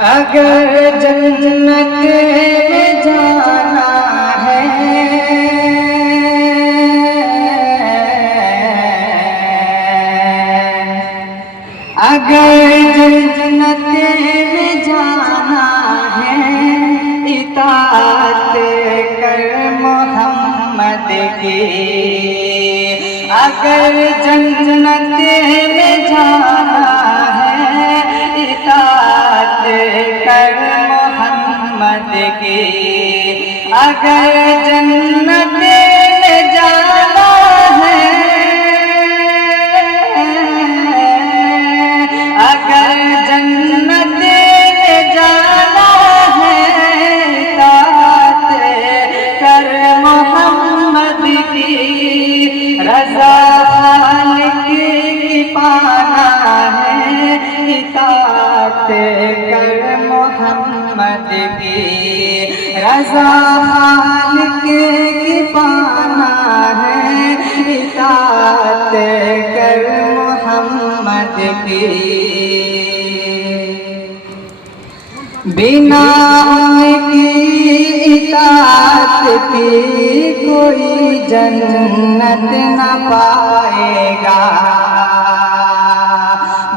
اگر جنت میں جانا ہے اگر جنت میں جانا ہے اطاعت کر محمد کی اگر جنت میں جانا ہے اطاعت کر محمد کی اگر جنت میں جانا ہے اگر جنت میں جانا ہے اطاعت کر محمد کی رضا خالق کی پانا ہے اطاعت کر محمد کی رضا خالق کی پانا ہے اطاعت کر محمد کی بنا ان کی اطاعت کی کوئی جنت نہ پائے گا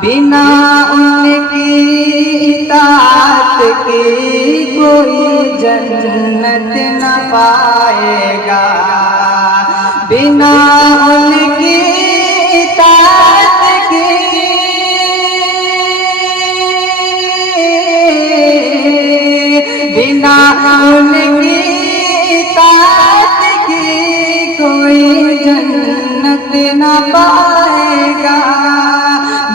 بنا ان کی اطاعت کی کوئی جنت نہ پائے گا بنا ان کی اطاعت کی بنا ان کی اطاعت کی کوئی جنت نہ پائے گا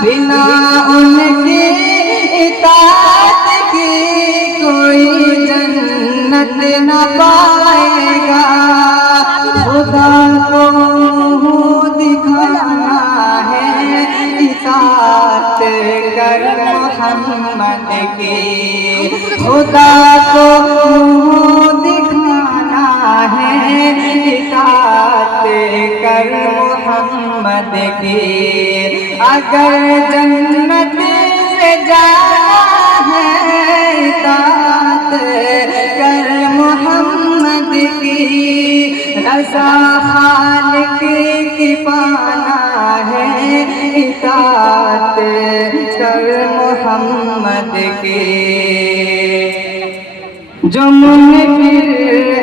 بنا ان کی اطاعت کی کوئی جنت نہ پائے گا خدا کو منہ دکھانا ہے اطاعت کر محمد کی خدا کو منہ دکھانا ہے اطاعت کر محمد کی اگر جنت سے جانا ہے اطاعت کر محمد کی رضا خالق کی پانا ہے اطاعت کر محمد کی جو منکر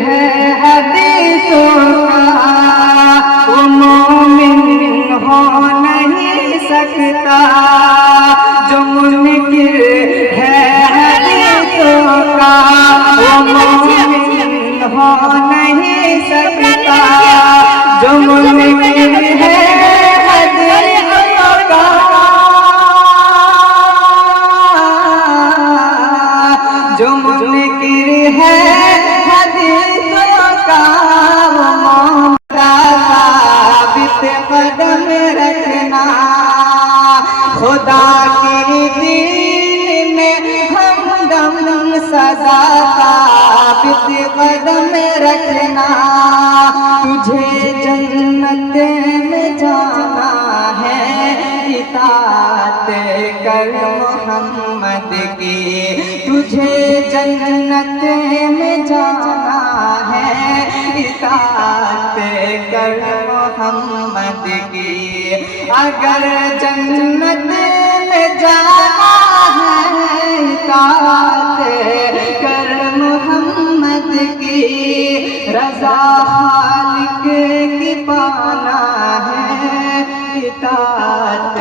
ہے حدیثوں کا وہ مومن ہو نہیں سکتا جو منکر ہے حدیثوں کا وہ مومن ہو نہیں سکتا جو منکر ہے حدیثوں کا جو منکر ہے حدیثوں کا وہ مومن ثابت قدم رکھنا خدا کی دین میں ہمدم سزا ثابت قدم رکھنا تجھے جنت میں جانا ہے اطاعت کر محمد کی تجھے جنت میں جانا ہے اطاعت کر محمد کی اگر جنت میں جانا ہے اطاعت کر محمد کی رضا خالق کی پانا ہے اطاعت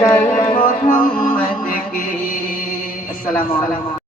کر محمد کی السلام علیکم